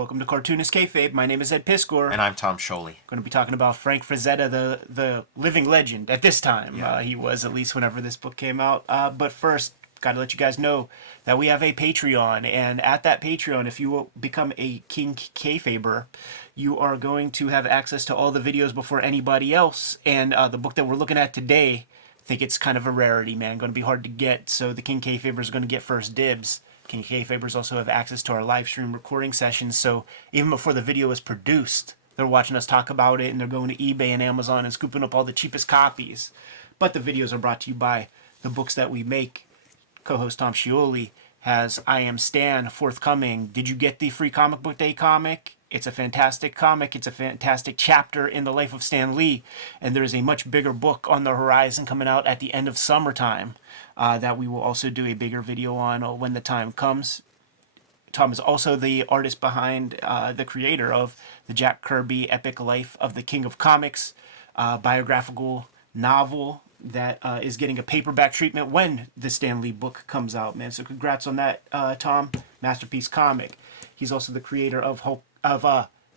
Welcome to Cartoonist Kayfabe. My name is Ed Piscor. And I'm Tom Scholey. Going to be talking about Frank Frazetta, the living legend at this time. Yeah. He was, at least whenever this book came out. But first, got to let you guys know that we have a Patreon. And at that Patreon, if you will become a King Kayfaber, you are going to have access to all the videos before anybody else. And the book that we're looking at today, I think it's kind of a rarity, man. Going to be hard to get. So the King Kayfaber is going to get first dibs. King Kayfabers also have access to our live stream recording sessions, so even before the video is produced, they're watching us talk about it, and they're going to eBay and Amazon and scooping up all the cheapest copies. But the videos are brought to you by the books that we make. Co-host Tom Scioli has I Am Stan forthcoming. Did you get the free Comic Book Day comic? It's a fantastic comic. It's a fantastic chapter in the life of Stan Lee, and there is a much bigger book on the horizon coming out at the end of summertime. That we will also do a bigger video on when the time comes. Tom is also the artist behind the creator of the Jack Kirby Epic Life of the King of Comics biographical novel that is getting a paperback treatment when the Stan Lee book comes out, man. So congrats on that, Tom. Masterpiece comic. He's also the creator of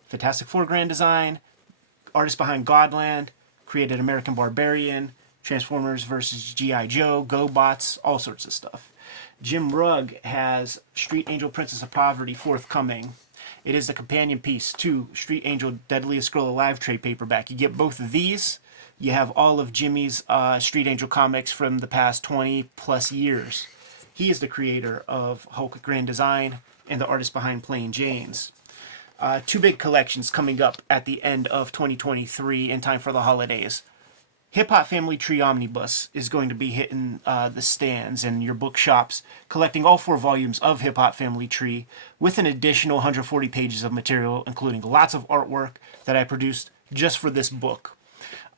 Fantastic Four Grand Design, artist behind Godland, created American Barbarian, Transformers vs. G.I. Joe, GoBots, all sorts of stuff. Jim Rugg has Street Angel Princess of Poverty forthcoming. It is the companion piece to Street Angel Deadliest Girl Alive trade paperback. You get both of these. You have all of Jimmy's Street Angel comics from the past 20 plus years. He is the creator of Hulk Grand Design and the artist behind Plain Janes. Two big collections coming up at the end of 2023 in time for the holidays. Hip Hop Family Tree Omnibus is going to be hitting the stands and your bookshops, collecting all 4 volumes of Hip Hop Family Tree with an additional 140 pages of material, including lots of artwork that I produced just for this book.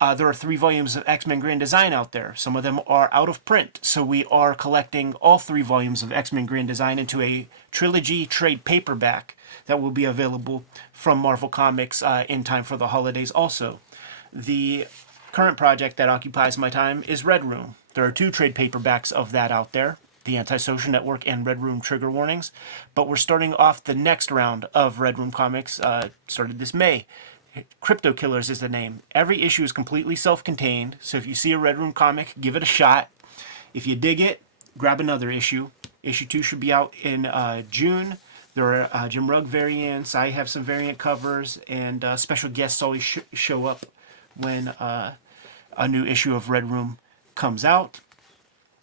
There are 3 volumes of X-Men Grand Design out there. Some of them are out of print, so we are collecting all 3 volumes of X-Men Grand Design into a trilogy trade paperback that will be available from Marvel Comics in time for the holidays also. The current project that occupies my time is Red Room. There are 2 trade paperbacks of that out there, The Antisocial Network and Red Room Trigger Warnings, but we're starting off the next round of Red Room comics, started this May. Crypto Killers is the name. Every issue is completely self-contained, so if you see a Red Room comic, give it a shot. If you dig it, grab another issue. Issue 2 should be out in June. There are Jim Rugg variants. I have some variant covers, and special guests always show up when a new issue of Red Room comes out.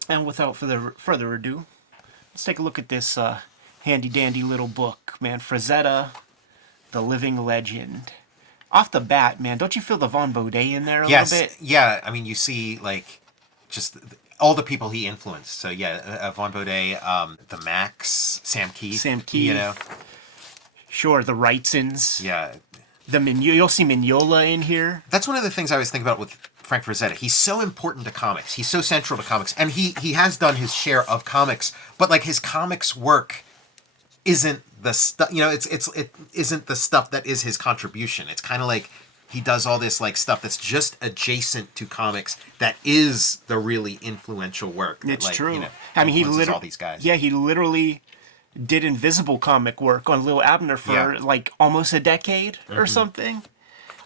And without further ado, let's take a look at this handy-dandy little book, man. Frazetta, the living legend. Off the bat, man, don't you feel the Von Baudet in there a little bit? Yeah. I mean, you see, like, just all the people he influenced. So, yeah, Von Baudet, the Max, Sam Keith. You know? Sure, the Wrightsons. Yeah. You'll see Mignola in here. That's one of the things I always think about with Frank Frazetta. He's so important to comics. He's so central to comics. And he has done his share of comics, but, like, his comics work isn't the stuff, you know, it isn't the stuff that is his contribution. It's kind of like he does all this, like, stuff that's just adjacent to comics that is the really influential work. That, it's like, true. You know, I mean, he literally all these guys. Yeah, he literally did invisible comic work on Lil Abner for like almost a decade or something.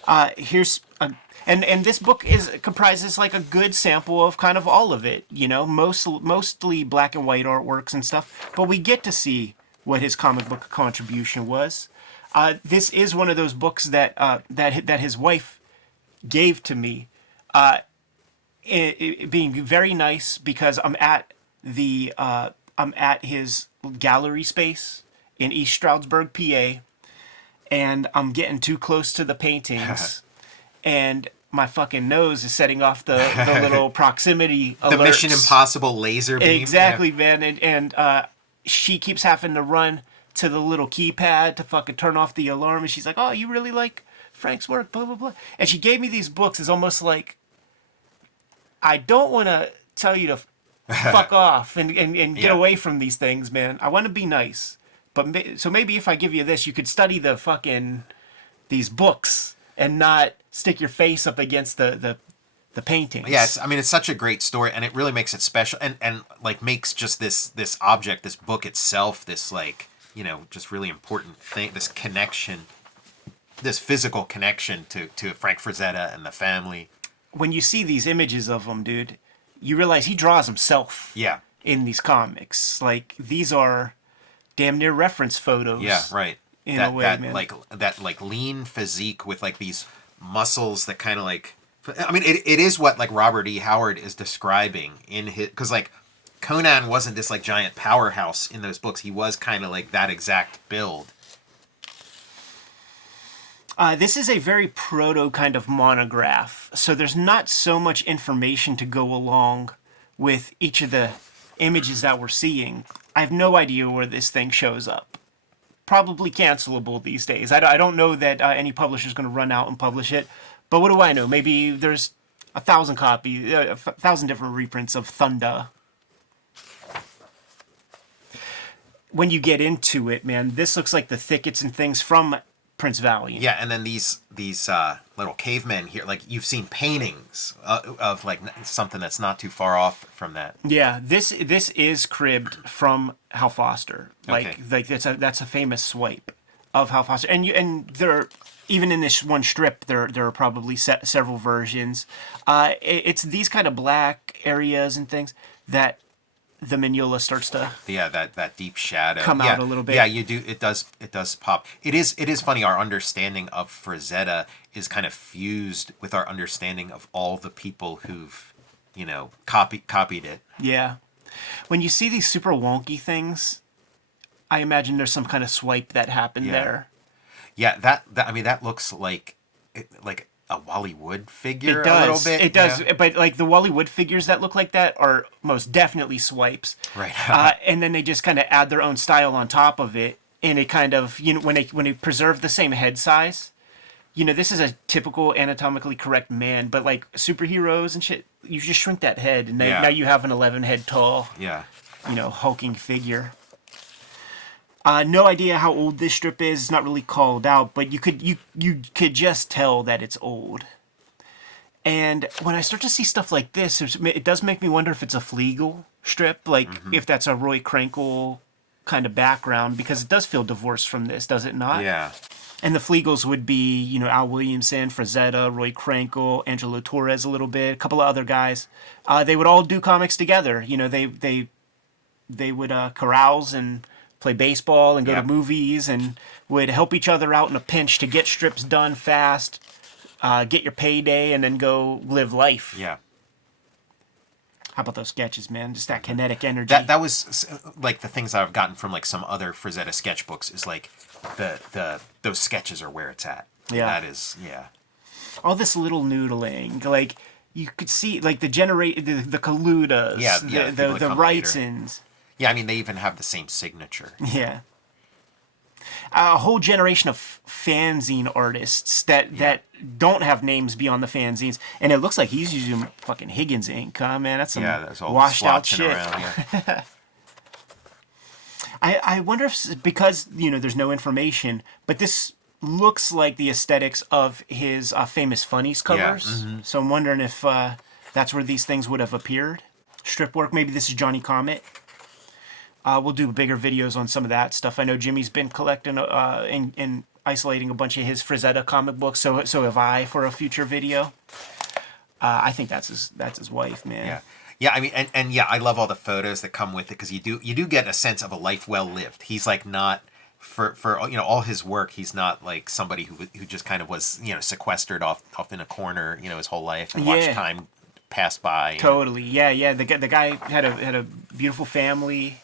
And this book comprises like a good sample of kind of all of it, you know, mostly black and white artworks and stuff, but we get to see what his comic book contribution was. This is one of those books that his wife gave to me, it being very nice because I'm at his gallery space in East Stroudsburg, PA, and I'm getting too close to the paintings, and my fucking nose is setting off the little proximity alerts. The Mission Impossible laser beam. Exactly, man, and she keeps having to run to the little keypad to fucking turn off the alarm, and she's like, "Oh, you really like Frank's work, blah blah blah." And she gave me these books. It's almost like, I don't want to tell you to fuck off and get away from these things, man. I want to be nice, but so maybe if I give you this, you could study these books and not stick your face up against the paintings. Yeah, it's such a great story, and it really makes it special, and like makes just this object, this book itself, this like just really important thing, this connection, this physical connection to Frank Frazetta and the family. When you see these images of him, dude, you realize he draws himself. Yeah. In these comics, like these are damn near reference photos. Yeah, right. In a way, man. Like lean physique with like these muscles that kind of like. I mean, it is what like Robert E. Howard is describing in his, because like Conan wasn't this like giant powerhouse in those books. He was kind of like that exact build. This is a very proto kind of monograph, so there's not so much information to go along with each of the images that we're seeing. I have no idea where this thing shows up. Probably cancelable these days. I don't know that any publisher's going to run out and publish it, but what do I know? Maybe there's 1,000 copies, 1,000 different reprints of Thunder. When you get into it, man, this looks like the thickets and things from Prince Valiant. Yeah, and then these little cavemen here, like you've seen paintings of like something that's not too far off from that. Yeah, this is cribbed from Hal Foster. Okay. Like that's a famous swipe of Hal Foster, and there are, even in this one strip there are probably several versions. It's these kind of black areas and things that the Mignola starts to that deep shadow come out a little bit. Yeah, you do. It does pop. It is funny. Our understanding of Frazetta is kind of fused with our understanding of all the people who've copied it. Yeah, when you see these super wonky things, I imagine there's some kind of swipe that happened there. Yeah, that looks like a Wally Wood figure. It does. A little bit. It does. Yeah. But like the Wally Wood figures that look like that are most definitely swipes. Right. And then they just kind of add their own style on top of it, and it kind of when they preserve the same head size. This is a typical anatomically correct man, but like superheroes and shit, you just shrink that head, and now you have an 11 head tall. Yeah. Hulking figure. No idea how old this strip is. It's not really called out, but you could just tell that it's old. And when I start to see stuff like this, it does make me wonder if it's a Flegel strip, like if that's a Roy Krenkel kind of background, because it does feel divorced from this, does it not? Yeah. And the Flegels would be, Al Williamson, Frazetta, Roy Krenkel, Angelo Torres a little bit, a couple of other guys. They would all do comics together. They would carouse and play baseball and go to movies, and would help each other out in a pinch to get strips done fast, get your payday, and then go live life. Yeah. How about those sketches, man? Just that kinetic energy. That was like the things I've gotten from like some other Frazetta sketchbooks is like those sketches are where it's at. Yeah. That is, all this little noodling, like you could see like the Kaludas, the Wrightsons. Yeah, I mean, they even have the same signature. Yeah. A whole generation of fanzine artists that don't have names beyond the fanzines. And it looks like he's using fucking Higgins ink, huh, man? That's some that's all washed out shit. Around, yeah. I wonder if, because, there's no information, but this looks like the aesthetics of his famous Funnies covers. Yeah. Mm-hmm. So I'm wondering if that's where these things would have appeared. Strip work, maybe this is Johnny Comet. We'll do bigger videos on some of that stuff. I know Jimmy's been collecting and isolating a bunch of his Frazetta comic books. So have I for a future video. I think that's his wife, man. Yeah, yeah. I mean, and yeah, I love all the photos that come with it, because you do get a sense of a life well lived. He's like not for all his work. He's not like somebody who just kind of was sequestered off in a corner his whole life and watched time pass by. Totally. Yeah. The guy had a beautiful family.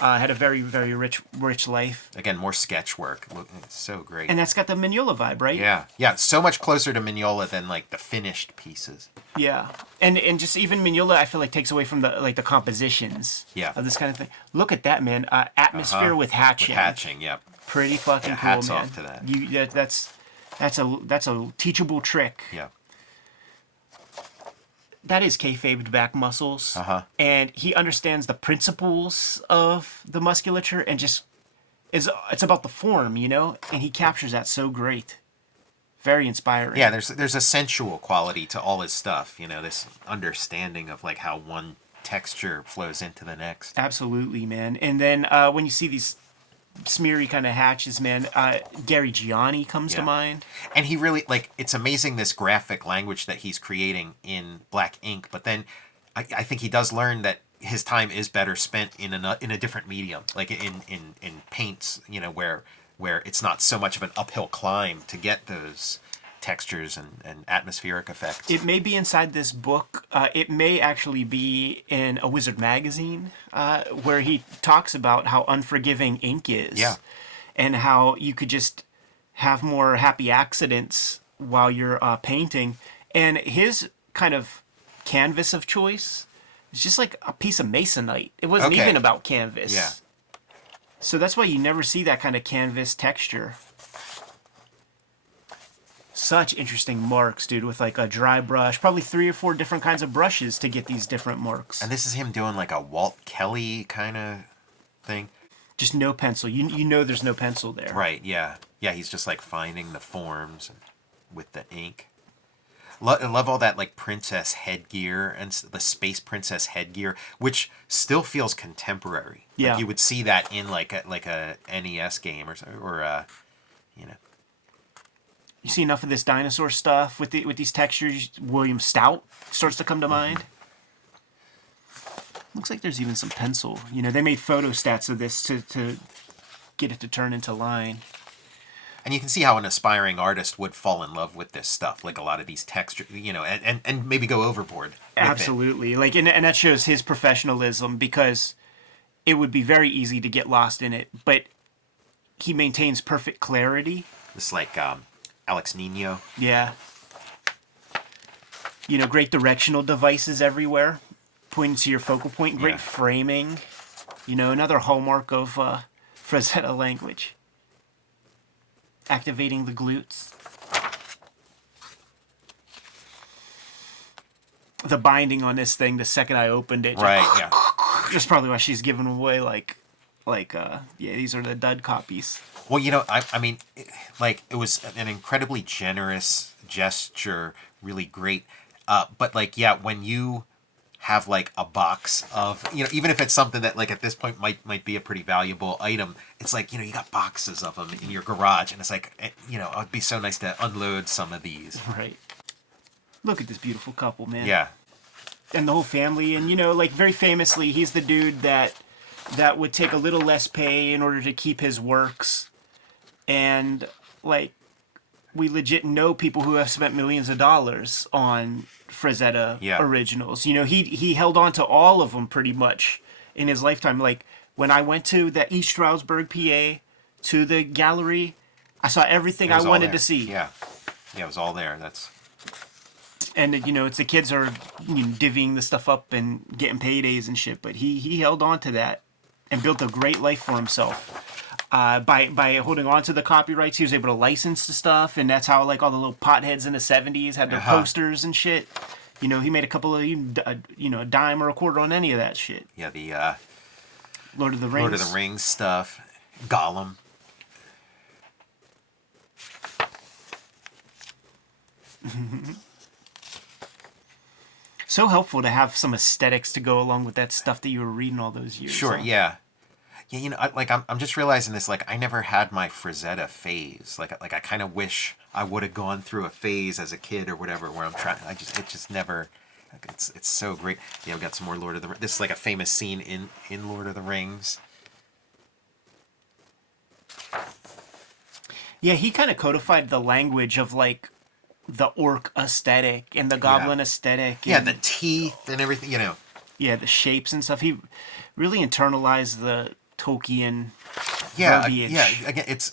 Had a very, very rich life. Again, more sketch work. It's so great. And that's got the Mignola vibe, right? Yeah. So much closer to Mignola than like the finished pieces. Yeah, and just even Mignola, I feel like takes away from the compositions. Yeah. Of this kind of thing. Look at that, man. Atmosphere with hatching. With hatching, yeah. Pretty fucking cool, hats man. off to that. That's a teachable trick. Yeah. That is kayfabed back muscles. And he understands the principles of the musculature and just it's about the form, and he captures that so great. Very inspiring. Yeah, there's a sensual quality to all his stuff, this understanding of like how one texture flows into the next. Absolutely, man. And then when you see smeary kind of hatches, man. Gary Gianni comes to Yeah. mind. And he really, like, it's amazing this graphic language that he's creating in black ink, but then I think he does learn that his time is better spent in a different medium, like in paints, where it's not so much of an uphill climb to get those textures and atmospheric effects. It may be inside this book. It may actually be in a Wizard magazine, where he talks about how unforgiving ink is. Yeah. And how you could just have more happy accidents while you're painting. And his kind of canvas of choice is just like a piece of masonite. It wasn't Okay. even about canvas. Yeah. So that's why you never see that kind of canvas texture. Such interesting marks, dude, with like a dry brush, probably 3 or 4 different kinds of brushes to get these different marks. And this is him doing like a Walt Kelly kind of thing. Just no pencil. You know there's no pencil there. Right, yeah. Yeah, he's just like finding the forms and with the ink. I love all that like princess headgear and the space princess headgear, which still feels contemporary. Yeah. Like you would see that in like a NES game or you know. You see enough of this dinosaur stuff with these textures. William Stout starts to come to mind. Looks like there's even some pencil. They made photostats of this to get it to turn into line. And you can see how an aspiring artist would fall in love with this stuff, like a lot of these textures, and maybe go overboard. With Absolutely. Like, and that shows his professionalism, because it would be very easy to get lost in it, but he maintains perfect clarity. This like Alex Nino. Yeah. Great directional devices everywhere, pointing to your focal point. Great Yeah. framing. Another hallmark of Frazetta language. Activating the glutes. The binding on this thing, the second I opened it, Right, yeah. that's probably why she's giving away these are the dud copies. Well, I mean, it was an incredibly generous gesture, really great. But like, yeah, when you have like a box of, even if it's something that like at this point might be a pretty valuable item, it's like, you got boxes of them in your garage, and it's like, it'd be so nice to unload some of these. Right. Look at this beautiful couple, man. Yeah. And the whole family, and like very famously, he's the dude that would take a little less pay in order to keep his works. And like, we legit know people who have spent millions of dollars on Frazetta originals. He held on to all of them pretty much in his lifetime. Like, when I went to the East Stroudsburg, PA, to the gallery, I saw everything I wanted to see. Yeah. Yeah, it was all there. And it's the kids are divvying the stuff up and getting paydays and shit, but he held on to that and built a great life for himself. By holding on to the copyrights, he was able to license the stuff, and that's how like all the little potheads in the 70s had their posters and shit. He made a couple of a dime or a quarter on any of that shit. Yeah, the Lord of the Rings. Lord of the Rings stuff, Gollum. So helpful to have some aesthetics to go along with that stuff that you were reading all those years. Sure, huh? yeah. Yeah, I'm just realizing this, like, I never had my Frazetta phase. Like I kind of wish I would have gone through a phase as a kid or whatever where it just never, like, it's so great. Yeah, we got some more Lord of the Rings. This is like a famous scene in Lord of the Rings. Yeah, he kind of codified the language of like the orc aesthetic and the goblin aesthetic. Yeah, and, the teeth and everything, yeah, the shapes and stuff. He really internalized the Tolkien Yeah, verbiage. yeah. Again, it's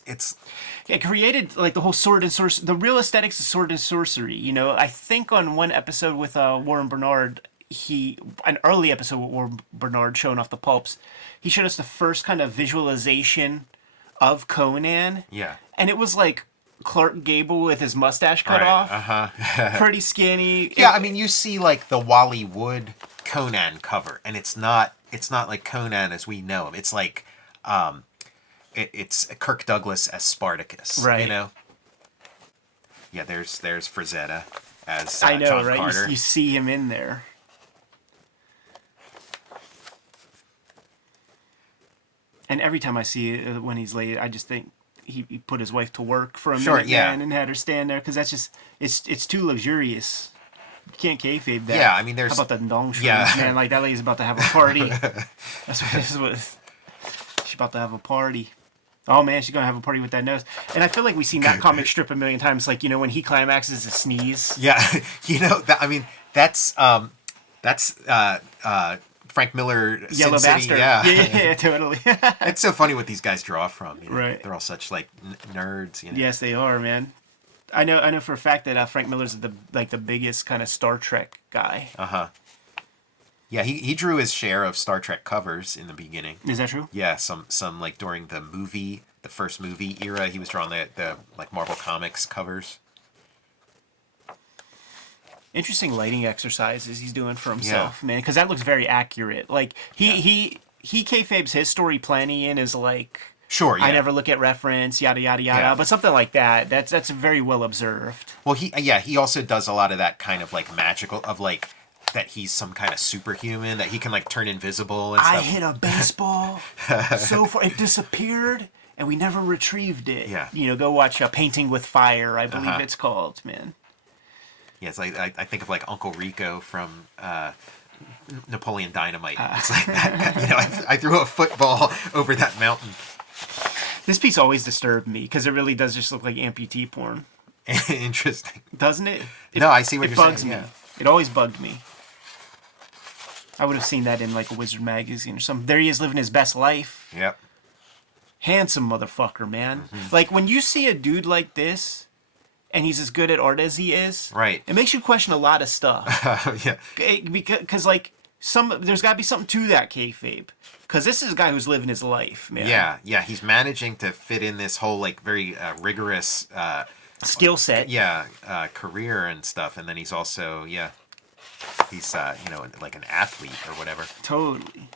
It created like the whole sword and sorcery, the real aesthetics of sword and sorcery. I think on one episode with Warren Bernard, an early episode with Warren Bernard showing off the pulps, he showed us the first kind of visualization of Conan. Yeah. And it was like Clark Gable with his mustache cut off. Pretty skinny. Yeah, I mean, you see like the Wally Wood Conan cover, and it's not like Conan as we know him. It's like it's Kirk Douglas as Spartacus, right? Yeah, there's Frazetta as I know, John right? Carter. You see him in there. And every time I see it when he's late, I just think he put his wife to work for a Sure, minute, yeah. man, and had her stand there because that's just it's too luxurious. You can't kayfabe that. Yeah, I mean, there's... How about the dong shrooms, Yeah. man? Like that lady's about to have a party. That's what this was. She's about to have a party. Oh man, she's gonna have a party with that nose. And I feel like we've seen that comic strip a million times. Like, you know, when he climaxes a sneeze. Yeah, you know, that, I mean, that's Frank Miller, Sin Yellow City, bastard. yeah. Yeah, totally. It's so funny what these guys draw from. You know? Right. They're all such like nerds. You know? Yes, they are, man. I know for a fact that Frank Miller's the biggest kind of Star Trek guy. Yeah, he drew his share of Star Trek covers in the beginning. Is that true? Yeah, some like during the first movie era, he was drawing the like Marvel Comics covers. Interesting lighting exercises he's doing for himself, man, because that looks very accurate. Like he kayfabes his story plenty in is like, Sure, yeah. I never look at reference, yada yada yada, Yeah. but something like that. That's very well observed. Well, he also does a lot of that kind of like magical of like that he's some kind of superhuman that he can like turn invisible and stuff. I hit a baseball so far it disappeared and we never retrieved it. Yeah. You know, go watch Painting with Fire, I believe it's called, man. Yeah, it's like I think of like Uncle Rico from Napoleon Dynamite. It's like that. You know, I threw a football over that mountain. This piece always disturbed me because it really does just look like amputee porn, Interesting. doesn't it? No, I see what it you're bugs saying. me. Yeah. It always bugged me. I would have seen that in like a Wizard magazine or something. There he is living his best life. Yep. Handsome motherfucker, man. Mm-hmm. Like when you see a dude like this and he's as good at art as he is, Right. it makes you question a lot of stuff. Yeah. Because like there's got to be something to that kayfabe. Because this is a guy who's living his life, man. Yeah. He's managing to fit in this whole like very rigorous Skill set. career and stuff, and then he's also he's you know, like an athlete or whatever. Totally.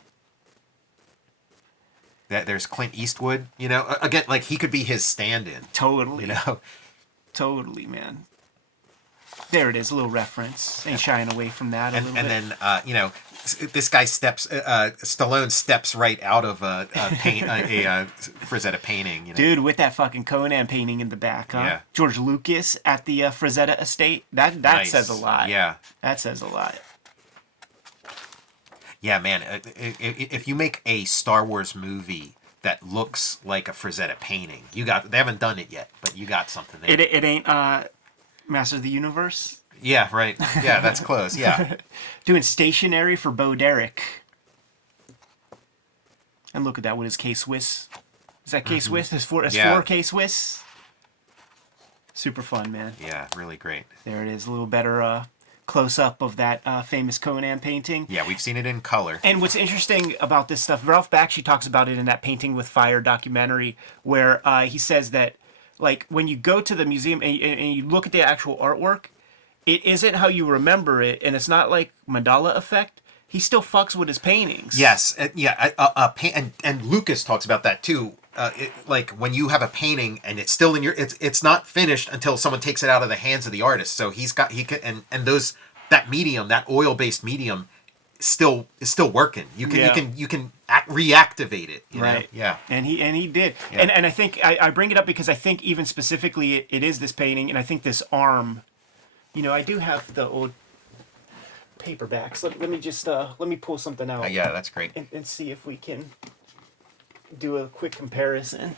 There's Clint Eastwood, you know, again, like he could be his stand-in. Totally. You know. Totally, man. There it is, a little reference. Ain't shying away from that a little bit. And then you know, this guy Stallone steps right out of a Frazetta painting. You know? Dude, with that fucking Conan painting in the back, huh? Yeah. George Lucas at the Frazetta estate. That Nice. says a lot. Yeah. That says a lot. Yeah, man. If you make a Star Wars movie that looks like a Frazetta painting, they haven't done it yet, but you got something there. It ain't Master of the Universe. Yeah, right. Yeah, that's close. Yeah. Doing stationery for Bo Derek. And look at that with his K-Swiss. Is that K-Swiss? His 4K Swiss? Super fun, man. Yeah, really great. There it is. A little better close-up of that famous Conan painting. Yeah, we've seen it in color. And what's interesting about this stuff, Ralph Bakshi talks about it in that Painting with Fire documentary, where he says that, like, when you go to the museum and you look at the actual artwork, it isn't how you remember it, and it's not like mandala effect. He still fucks with his paintings. Yes, and Lucas talks about that too. Like when you have a painting and it's still in it's not finished until someone takes it out of the hands of the artist. So that medium, that oil-based medium, is still working. You can reactivate it. You know? Yeah. And he did. Yeah. And I think I bring it up because I think even specifically it is this painting, and I think this arm. You know, I do have the old paperbacks. Let me just let me pull something out. Yeah, that's great. And see if we can do a quick comparison.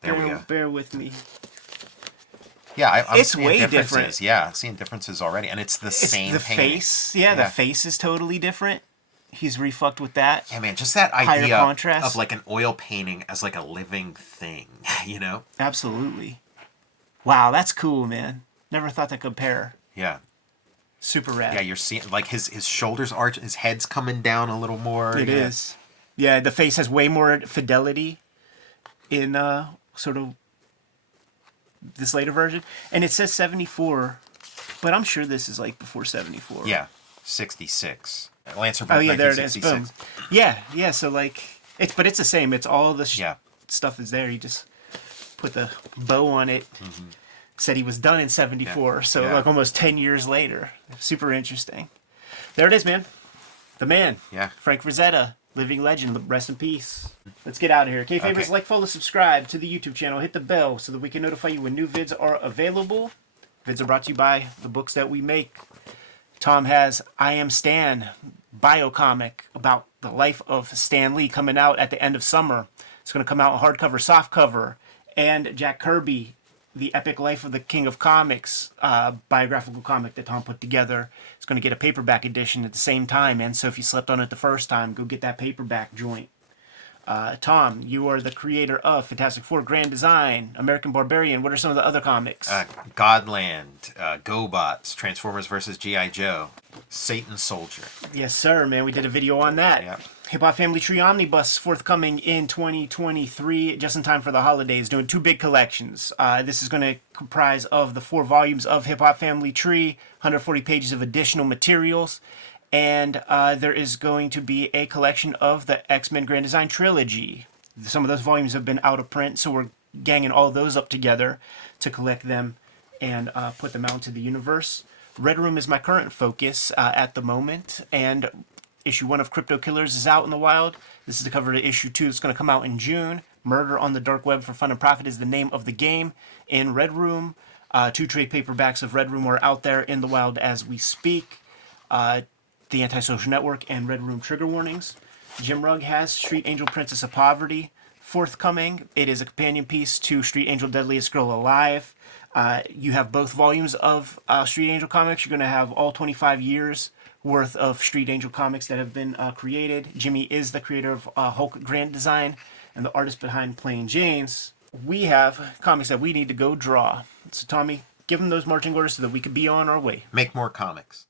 There we go. Bear with me. Yeah, I'm It's seeing way differences. different. Yeah, seeing differences already, and it's the same The painting. face. Yeah, the face is totally different. He's refucked with that. Yeah, man, just that Higher idea contrast. of like an oil painting as like a living thing, you know? Absolutely. Wow, that's cool, man. Never thought to compare. Yeah. Super rad. Yeah, you're seeing like his shoulders arch, his head's coming down a little more. It is. Yeah, the face has way more fidelity in sort of this later version. And it says 74, but I'm sure this is like before 74. Yeah, 66. Lancer Bolt, Oh, yeah, there it is. 1966. Boom. Yeah, so like, it's the same. It's all the Yeah. stuff is there. He just put the bow on it. Mm-hmm. Said he was done in 74, so like almost 10 years later. Super interesting. There it is, man. The man. Yeah. Frank Frazetta. living legend. Rest in peace. Let's get out of here. Kayfabers, Okay. like, follow, subscribe to the YouTube channel. Hit the bell so that we can notify you when new vids are available. Vids are brought to you by the books that we make. Tom has I Am Stan, biocomic about the life of Stan Lee, coming out at the end of summer. It's going to come out hardcover, softcover. And Jack Kirby, The Epic Life of the King of Comics, biographical comic that Tom put together. It's going to get a paperback edition at the same time. And so if you slept on it the first time, go get that paperback joint. Tom, you are the creator of Fantastic Four, Grand Design, American Barbarian. What are some of the other comics? Godland, GoBots, Transformers vs. G.I. Joe, Satan Soldier. Yes, sir, man. We did a video on that. Yeah. Hip Hop Family Tree Omnibus forthcoming in 2023, just in time for the holidays, doing 2 big collections. This is going to comprise of the 4 volumes of Hip Hop Family Tree, 140 pages of additional materials, and there is going to be a collection of the X-Men Grand Design Trilogy. Some of those volumes have been out of print, so we're ganging all those up together to collect them and put them out into the universe. Red Room is my current focus at the moment, and issue 1 of Crypto Killers is out in the wild. This is the cover to issue 2 that's going to come out in June. Murder on the Dark Web for Fun and Profit is the name of the game in Red Room. 2 trade paperbacks of Red Room are out there in the wild as we speak. The Antisocial Network and Red Room Trigger Warnings. Jim Rugg has Street Angel Princess of Poverty forthcoming. It is a companion piece to Street Angel Deadliest Girl Alive. You have both volumes of Street Angel comics. You're going to have all 25 years worth of Street Angel comics that have been created. Jimmy is the creator of Hulk Grand Design and the artist behind Plain Jane's. We have comics that we need to go draw. So Tommy, give them those marching orders so that we could be on our way. Make more comics.